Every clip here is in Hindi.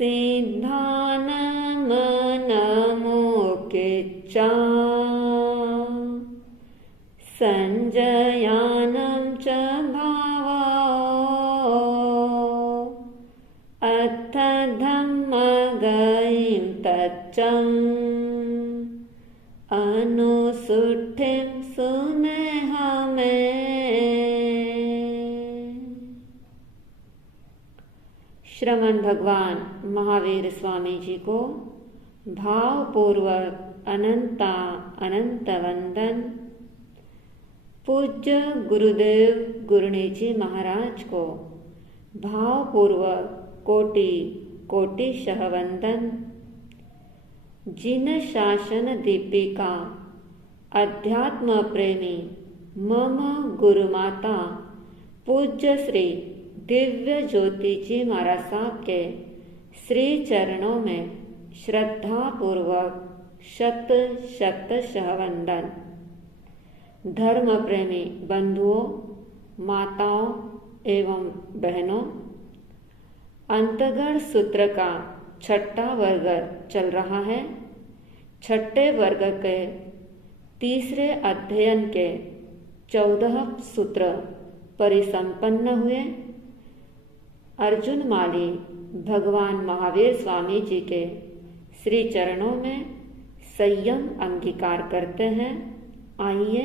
सिद्धानमनमोकिच्चा संजयानं च भावो अथ धम्मगतिं तच्चं अनुसुट्ठिं सुनेहमे। श्रमण भगवान महावीर स्वामी जी को भावपूर्वक अनंत वंदन। पूज्य गुरुदेव गुरुनीजी महाराज को भावपूर्वक कोटि कोटिशः वंदन। जिन शासन दीपिका अध्यात्म प्रेमी मम गुरुमाता पूज्य श्री दिव्य ज्योति जी महाराज साहब के श्री चरणों में श्रद्धा पूर्वक शत शतशः वंदन। धर्म प्रेमी बंधुओं, माताओं एवं बहनों, अंतगण सूत्र का छठा वर्ग चल रहा है। छठे वर्ग के तीसरे अध्ययन के 14 सूत्र परिसंपन्न हुए। अर्जुन माली भगवान महावीर स्वामी जी के श्री चरणों में संयम अंगीकार करते हैं। आइए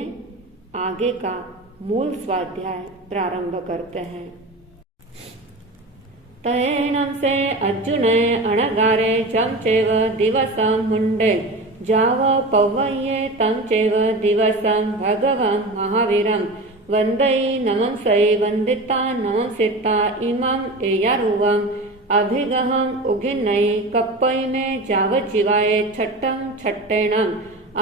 आगे का मूल स्वाध्याय प्रारंभ करते हैं। तैनं से अर्जुने अणगारे जम चैव दिवसं मुंडे जाव पौवह्ये तं चैव दिवसं भगवं महावीरं वंदै नमंसै वंदिता नमंसिता इमं एयारुवं अभिगहं उगिन्नै कप्पै मे जावज्जीवाय छट्टं छट्टेणं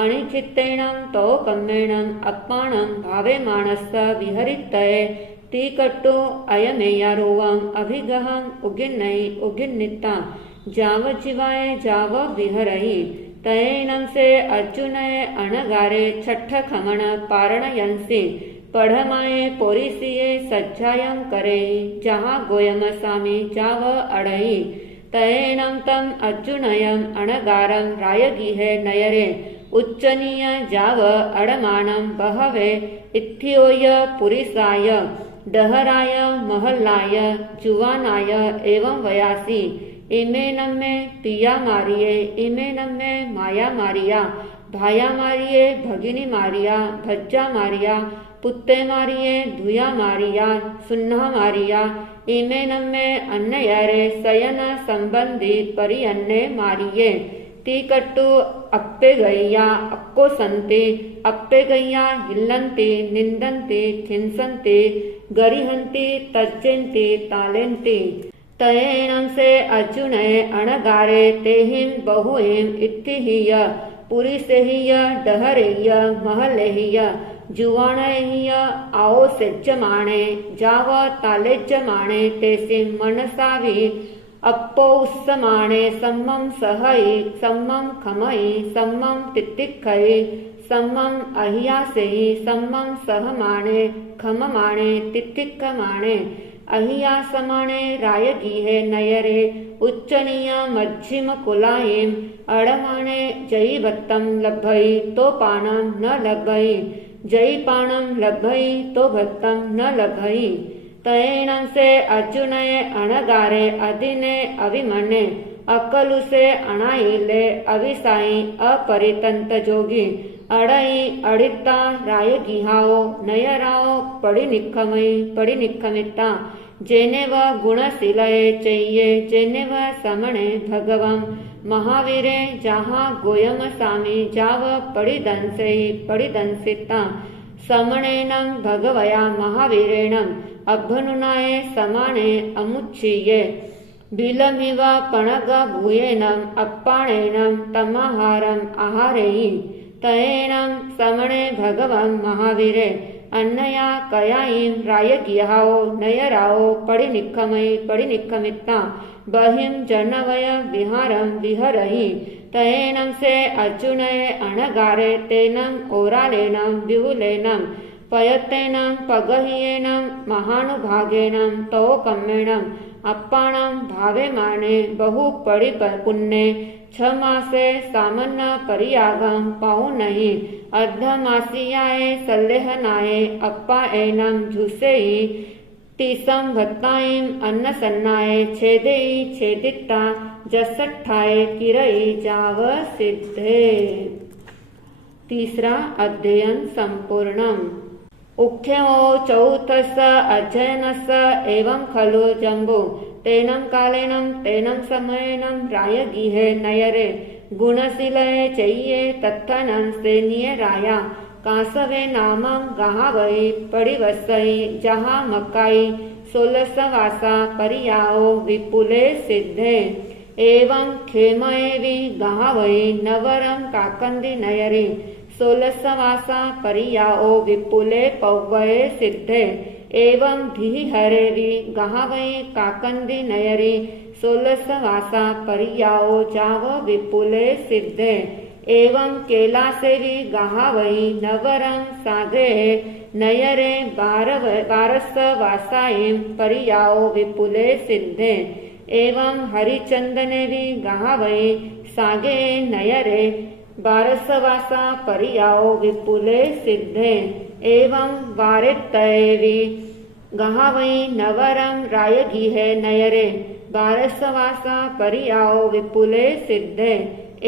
अणिचित्तेणं तो कम्मेणं अप्पाणं भावे मानस्य विहरितये तीकट्टु अयमेयारुवं अभिगहं उगिन्नै उगिन्निता जावज्जीवाय जाव विहरहि। तैनं से अर्जुनय अणगारे छठ खमण पारणयंसि पढ़माए पोरिसिये सज्जायं करे जहाँ गोयम सामी जाव अड़ई। तैनं तम अर्जुनयं अणगारं रायगीहे नयरे उच्चनीय जाव अड़मानं बहवे इत्थ्योय पुरिसाय डहराय महल्लाय जुवानाय एवं वयासी। इमे नम्मे पिया मारिये इमे नम्मे माया मारिया भाया मारिये भगिनी मारिया भज्जा मारिया पुत्ते मारिये धुया मारिया सुन्ना मारिया। इमे नम्मे अन्नयारे सयन संबंधी परि अन्ने मारिये। तीकट्टु अप्पे गैया अक्को संते अप्पे गैया हिल्लन्ति निंदन्ति खिंसन्ति गरिहन्ति तज्जन्ति तालेन्ति। तयेनं से अर्जुने अणगारे तेहिं बहुएं इत्थिहिय पुरिसेहिय डहरेय महलेहिय जुवाणहिय आओ सेज्जमाणे जाव तालेज्जमाणे तेसिं मनसावि अप्पौस्समाणे सम्मं सहयि सम्मं खमयि सम्मं तित्तिक्खयि सम्मं अहियासेहि सम्मं सहमाणे खममाणे तित्तिक्खमाणे अहियासमाणे रायगीहे नयरे उच्चनीय मध्यम कुलायिं अड़माणे जयिभत्तं लभ्भयि तो पाणं न लभ्भयि जयिपाणं लभ्भयि तो भत्तं न लभ्भयि। तैनं से अर्जुनये अणगारे अदिने अभिमन्ये अकलुसे अणाइले अविसाई अपरितंत जोगी अड़ई अड़िता रायगिहाओ नयराओ पड़ी निखमिता जेने व गुणशीलये चैये जेने व समणे भगवं महावीरे जहाँ गोयम सामी जाव पड़िदंसिता समणेनं भगवया महावीरेणं अभ्यनुनाये समाने अमुच्चीये बिलमिव पणग भूयेनं अप्पाणेनं तमाहारं आहारेयि। तयेनं समणे भगवं महावीरे अन्नया कयाईं रायगिहाओ नयराओ पड़िनिखमिता बहिं जनवय विहारं विहरहि। तयेनं से अर्जुनये अणगारे तेनं ओरालेनं विहुलेनं पयत्तेनं पगह्येनं महानुभागेनं तौ कम्मेणं अप्पाणं भावे माने बहु पड़ी पुण्ये 6 मासे सामन्य परियागं पाऊ नहीं अर्धमासियाए सल्लेहनाए अप्पा एनम झुसेई तीसम भत्ताईम अन्नसन्नाए छेदेई छेदिता जसट्ठाए किरई जाव सिद्धे। तीसरा अध्ययन संपूर्णम। उख्यो चौथस अध्ययनस एवं खलु जम्बु तेनं कालेनं तेनं समयनं रायगीहे नयरे गुणशीलये चैये तत्थनं सेनिये राया कांसवे नामं गहावई पड़िवसई जहा मकाई 16 वासा परियाओ विपुले सिद्धे एवं खेमएवि गहावई नवरं काकंदी नयरी 16 वासा परियाओ विपुले पौवये सिद्धे एवं धीहरेवि गहावई काकंदी नयरी 16 वासा परियाओ जाव विपुले सिद्धे एवं कैलासेवि गहावई नवरं सागे नयरे 12 वासाएं परियाओ विपुले सिद्धे एवं हरिचंदनेवि गहावई सागे नयरे 12 वासा परियाओ विपुले सिद्धे एवं वारेत्तयेवि गहावई नवरं रायगीहे नयरे 12 वासा परियाओ विपुले सिद्धे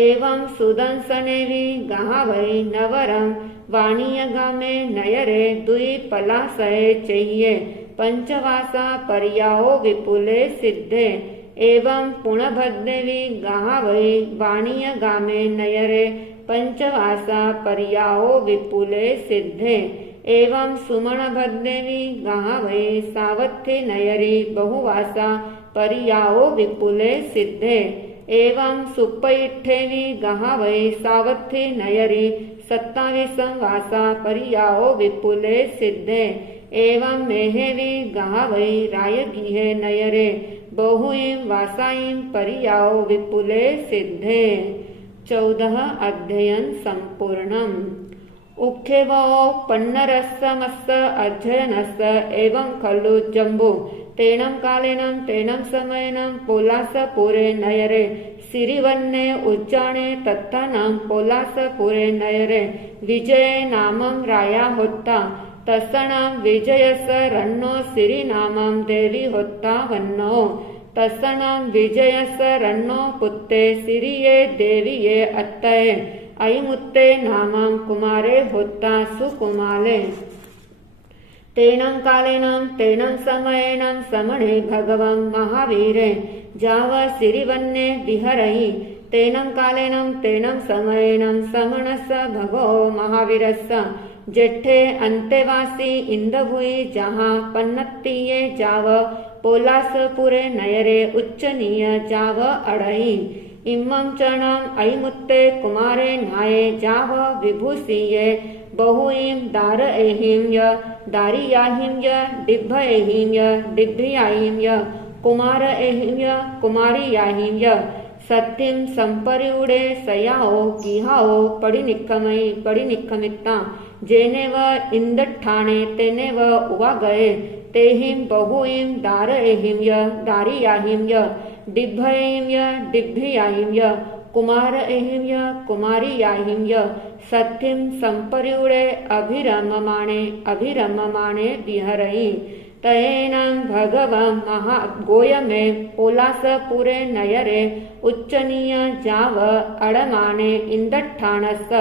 एवं सुदंसनेवि गहावई नवरं वाणियगामे नयरे 2 पलासये चैये 5 वासा परियाओ विपुले सिद्धे एवं पुणभद्देवि गहावई वाणियगामे नयरे 5 वासा परियाओ विपुले सिद्धे एवं सुमणभद्देवि गहावई सावत्थी नयरी बहुवासा परियाओ विपुले सिद्धे एवं सुप्पयिठ्ठेवि गहावई सावत्थी नयरी 27 वासा परियाओ विपुले सिद्धे एवं मेहेवि गहावई रायगीहे नयरे बहुईं वासाईं परियाओ विपुले सिद्धे। 14 अध्ययन संपूर्णम। उख्यवो पन्नरसमस्त अध्ययनस एवं खलु जम्बु तेनं कालेनं तेनं समयनं पोलासपुरे नयरे सिरिवन्ने उज्जाने तत्थनं पोलासपुरे नयरे विजये नामं राया होत्ता तत्सणं विजयस रन्नो सिरिनामं देवी होत्ता वन्नो तत्सणं विजयस रन्नो पुत्ते सिरिये देविये अत्तये अयिमुत्ते नामं कुमारे होत्ता सुकुमाले तेनं कालेनं तेनं समयेनं समणे भगवं महावीरे जाव सिरिवन्ने विहरहि तेनं कालेनं तेनं समयेनं समणस भगो महावीरस्स जेठे अंतेवासी इंदभुई जहाँ पन्नत्तीये जाव पोलासपुरे नयरे उच्चनीय जाव अड़ई इम्मं चरणं अयिमुत्ते कुमारे नाये जाव विभूषिये बहुईं दार एहिं य दारियाहिं य डिब्भ एहिं य डिब्भियाहिं य कुमार एहिं य कुमारियाहिं य सत्यं संपरिउडे सयाओ कीहाओ पड़ी निक्कमित्ता जेने व इंदठाणे तेने व उवा गए तेहिं बहुईं दार एहिं य दारियाहिं य डिब्भ एहिं य डिब्भियाहिं य कुमार एहिं य कुमारियाहिं य सत्यं संपरिउडे अभिरममाणे विहरहि तयेनं भगवं महागोयमे पोलासपुरे नयरे उच्चनीय जाव अडमाने इंदठाणस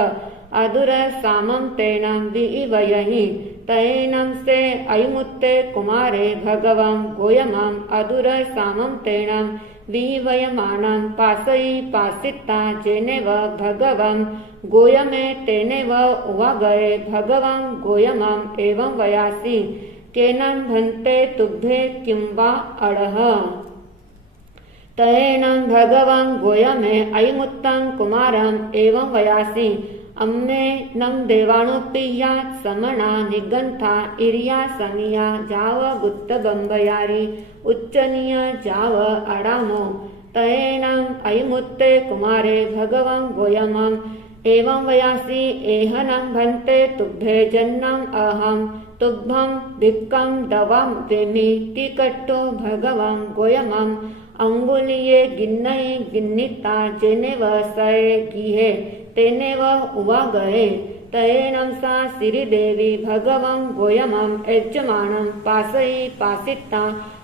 अदुर सामं तेनं विवयहि तयेनं से अयिमुत्ते कुमारे भगवं गोयमं अदुर सामं तेनं विवयमानं पासई पासिता जेने व भगवं गोयमे तेने व उवा गए भगवं गोयमं एवं वयासि केनं भन्ते तुभ्ये किं वा अड़ह तयेनं भगवं गोयमे अयिमुत्तं कुमारं एवं वयासि अम्मे नम देवाणुपियात् समना निगंथा इरिया समिया जाव गुत्त बंबयारी उच्चनीय जाव अडामो तयेनं अयिमुत्ते कुमारे भगवं गोयमं एवं वयासि एहनं भन्ते तुभ्ये जन्नम् अहं तुभ्यं भिक्खं दवां वेमि तिकट्टो भगवं गोयमं अंगुलिये गिन्नई गिन्निता जेनेव सये गिहे तेनेव उवागये तयेनं सा श्रीदेवी भगवं गोयमं यजमानं पासयि पासिता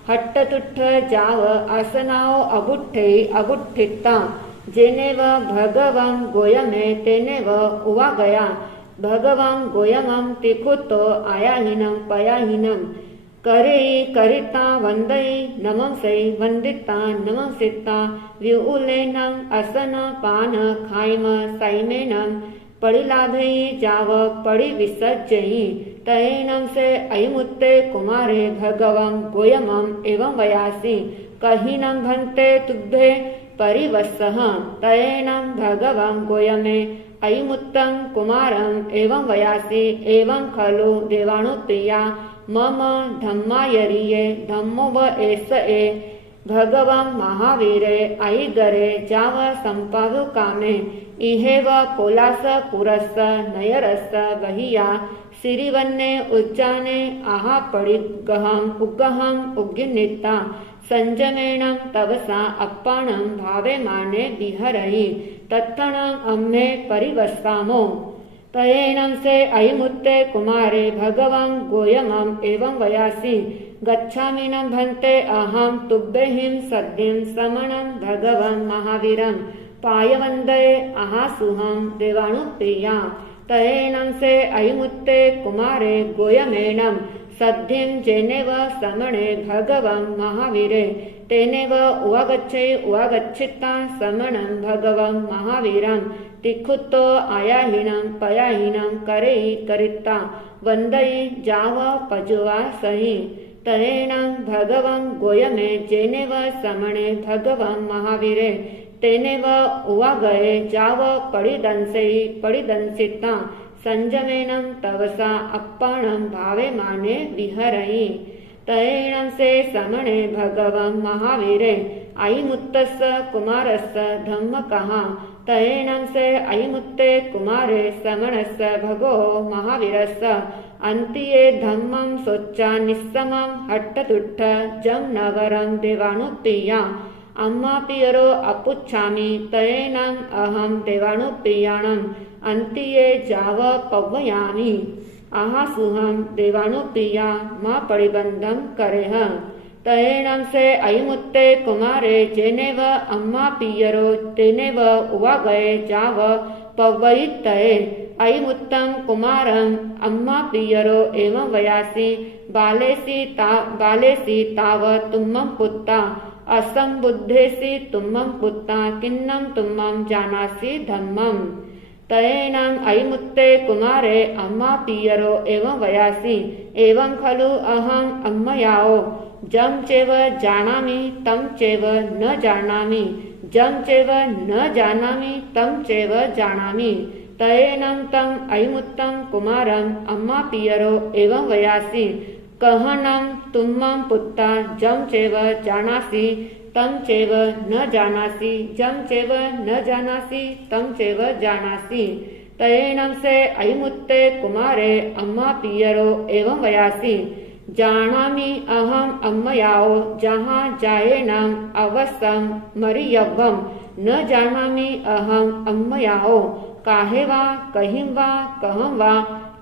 हट्टतुट्ठ जाव आसनाओ अगुट्ठे अगुट्ठिता जेनेव भगवं गोयमे तेनेव उवागया भगवं गोयमं तिखुतो आयाहीनं पयाहीनं करेयि करिता वंदयि नमंसै वंदिता नमंसिता व्यूलेनं असन पान खाइम साइमेनं पड़िलाभयि जाव पड़ि विसर्जयि तयेनं से अयमुत्ते कुमारे भगवं गोयमं एवं वयासि कहिनं भन्ते तुभ्ये परिवत्सः तयेनं भगवं गोयमे अयमुत्तं कुमारं एवं वयासि एवं खलु देवानुप्रिया मम धम्मायरिये धम्मो व एष ए भगवं महावीरे अयिगरे जाव संपादु कामे इहेव पोलास पुरस्स नयरस्स बहिया सिरिवन्ने उच्चाने आहा पडिगहं उग्गहं उग्गिन्निता संजमेणं तवसा अप्पाणं भावे माने विहरहि तत्क्षणं अम्मे परिवस्सामो तयेनं से अयिमुत्ते कुमारे भगवं गोयमं एवं वयासि गच्छामिनं भन्ते अहं तुभ्यहिं सद्यं समणं भगवं महावीरं पायवन्दये आहासुहं देवानुप्रिया तयेनं से अयिमुत्ते कुमारे गोयमेनं सद्यं जेनेव समणे भगवं महावीरे तेनेव उवागच्छे उवागच्छिता समणं भगवं महावीरं तिखुतो आयाहीनं पयाहीनं करेयि करिता वंदयि जाव पजुवा सहि तयेनं भगवं गोयमे जेनेव समणे भगवं महावीरे तेनेव उवागये जाव पडिदंसै पडिदंसिता संजमेनं तवसा अप्पाणं भावे माने विहरहि तयेनं से समणे भगवं महावीरे अयिमुत्तस्य कुमारस्य धम्मकः तयेनं से अयिमुत्ते कुमारे समणस्य भगो महावीरस्य अन्तिये धम्मं सोच्चा निस्समं हट्टतुट्ठ जं नवरं देवानुप्रिया अम्मा पियरो अपुच्छामि तयेनं अहं देवानुप्रियाणम् अन्तिये जाव पव्वयामि आहासुहं देवानुप्रिया मा परिबन्धं करेह तयेनं से अयिमुत्ते कुमारे जेनेव अम्मा पियरो तेनेव उवागये जाव पव्वयित्तये अयिमुत्तं कुमारं अम्मा पियरो एवं वयासि बालेसि ताव तुम्मं पुत्ता असंबुद्धेसि तुम्मं पुत्ता किन्नं तुम्मं जानासि धम्मम् तयेनं अयिमुत्ते कुमारे अम्मा पियरो एवं वयासि एवं खलु अहं अम्मयाओ जं चैव जानामि तं चैव न जानामि जं चैव न जानामि तं चैव जानामि तयेनं तं अयिमुत्तं कुमारं अम्मा पियरो एवं वयासि कहनं तुम्मं पुत्ता जं चैव जानासि तं चैव न जानासि जं चैव न जानासि तं चैव जानासि तयेनं से अयिमुत्ते कुमारे अम्मा पियरो एवं वयासि जानामि अहं अम्मयाओ जहाँ जायेनं अवसं मरियव्वं न जानामि अहं अम्मयाओ काहे वा कहिं वा कहं वा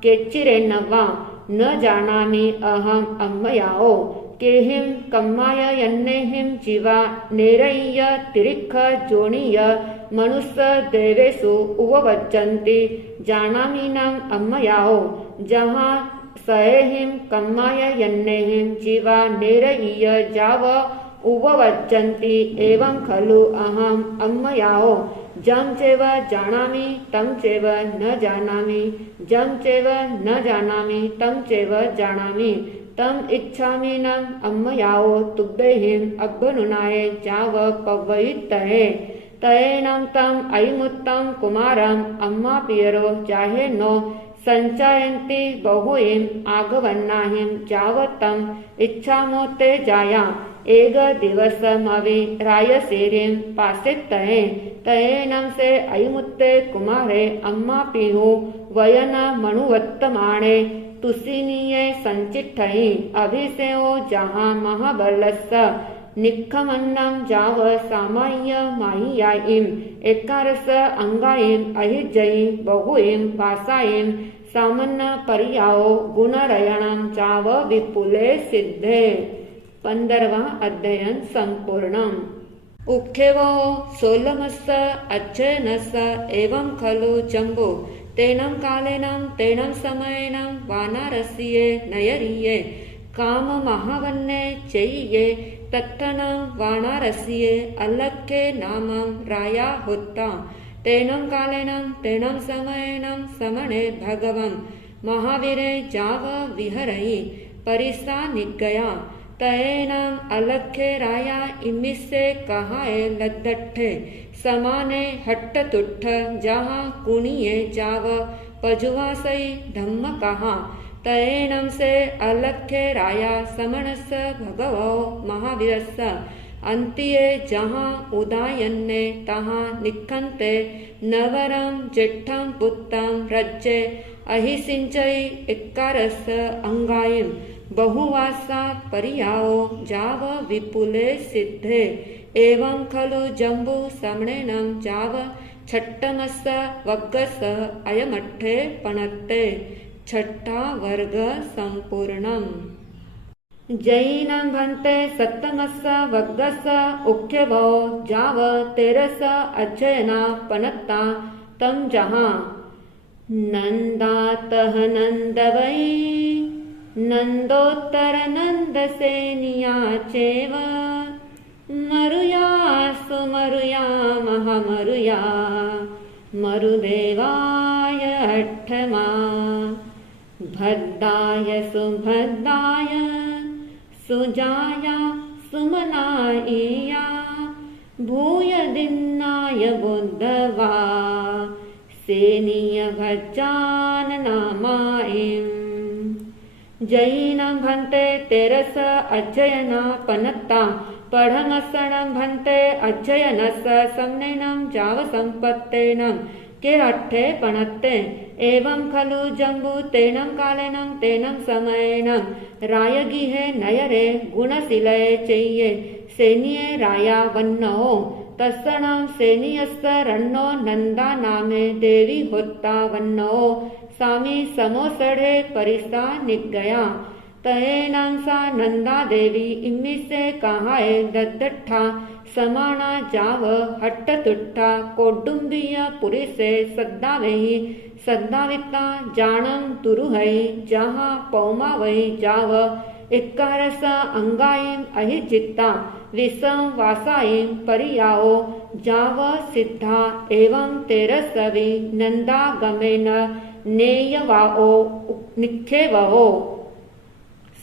केचिरेण वा न जानामि अहं अम्मयाओ केहिं कम्माय यन्नेहिं जीवा नेरय्य तिरिक्ख जोणीय मनुष्य देवेषु उववज्जन्ति जानामीनं अम्मयाओ जहाँ सहेहिं कम्माय यन्नेहिं जीवा नेरय्य जाव उववज्जन्ति एवं खलु अहं अम्मयाओ जं चैव जानामि तं चैव न जानामि जं चैव न जानामि तं चैव जानामि तम इच्छामीनं अम्मयाओ तुभ्यहिं अभ्यनुनाये जाव पव्वयित्तये तयेनं तं अयिमुत्तं कुमारं अम्मा पियरो जाहे नो संचयन्ति बहुयिं आगवन्नाहिं जावतं इच्छामो ते जाया एक दिवसमवि रायसेरिं पासित्तये तयेनं से अयिमुत्ते कुमारे अम्मा पिहु वयन मनुवत्तमाणे तुसिनीये संचिठ्ठहि अभिसेओ जहाँ महाबलस्स निक्खमन्नं जाव सामाय्य मायियायिम एकारस अंगायिम अहिजयि बहुयिम भाषायिम सामन्य पर्याओ गुणरयणं जाव विपुले सिद्धे। 15वां अध्ययन संपूर्णम्। उक्खेवो सोलमस्स अध्ययनस्स एवं खलु जम्बो तेनं कालेनं तेनं समयेनं वानारसिये नयरिये काम महावन्ने चैये तत्थनं वानारसिये अलक्खे नामं राया होत्ता तेनं कालेनं तेनं समयेनं समणे भगवं महावीरे जाव विहरहि परिसा निगया तयेनं अलक्खे राया इमिसे कहाए लद्दठे समाने हट्टतुट्ठ जहाँ कुणिये जाव पजुवासई धम्म कहा तयेनं से अलक्खे राया समणस भगवो महावीरस्स अंतिये जहाँ उदायन्ने तहाँ निखन्ते नवरं जेठं पुत्तं रज्जे अहिसिंचई इक्कारस अंगायिम बहुवासा पर्याओ जाव विपुले सिद्धे एवं खलु जम्बू समणेनं जाव छट्टमस्स वग्गस अयमठ्ठे पणत्ते। 6ठा वर्ग संपूर्णम्। जैनं भन्ते सप्तमस्स वग्गस उक्ख्यवो जाव तेरस अध्ययना पनत्ता तं जहाँ नन्दातः नन्दवै नन्दोत्तर नन्दसेनिया चेव मरुया सुमरुया महामरुया मरुदेवाय अट्ठमा भद्दाय सुभद्दाय सुजाया सुमनाइया भूय दिन्नाय बुद्धवा सेनीय भज्जान नामायिम्। जैनं भन्ते तेरस अध्ययना पनत्ता पढ़मसनं भन्ते अध्ययनस्स समनेनं जाव संपत्तेनं के अट्ठे पणत्ते एवं खलु जम्बू तेनं कालेनं तेनं समयेनं रायगिहे नयरे गुणशिलये चैये सेनिये राया वन्नो तस्सनं सेनियस्स रन्नो नन्दा नामे देवी होत्ता वन्नो सामी समोसढ़े परिसा निगया तयेनं सा नंदा देवी इम्मिसे कहाए दद्दठा समाना जाव हट्टतुट्ठा कौडुंबिय पुरिसे सद्दावेहि सद्दाविता जानं तुरुहै जहाँ पौमावहि जाव इक्कारस अंगायिम अहिजित्ता विसं वासायिम परियाओ जाव सिद्धा एवं तेरसवि नंदा गमेन नेयवाओ निखेवहो।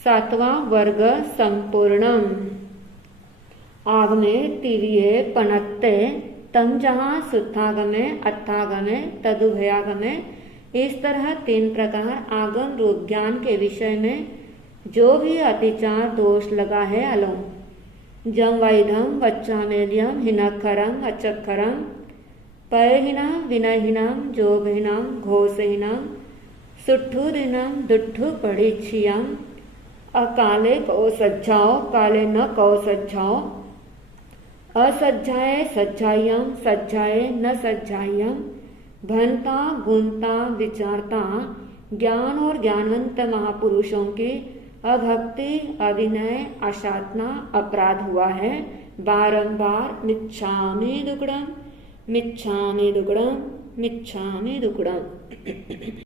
7वां वर्ग संपूर्णम्। आगमे तिरिये पणत्ते तम जहाँ सुत्थागमे अत्थागमे तदुभयागमे। इस तरह 3 प्रकार आगम रूप ज्ञान के विषय में जो भी अतिचार दोष लगा है अलो जम वैधम वच्चामेल्यम हिनखरम अचक्षरम पयहीनम विनयहीनम जोगहीनम घोषहीनम सुट्ठुरीनम दुट्ठु पड़ीछियम अकाले कौ सज्जाओ काले न कौ सज्जाओ असज्जाए सज्जायम सज्जाए न सज्जायम भनता गुनता विचारता ज्ञान और ज्ञानवंत महापुरुषों की अभक्ति अविनय अशातना अपराध हुआ है। बारंबार मिच्छामि दुक्कडम मिच्छामि दुक्कडम मिच्छामि दुक्कडम।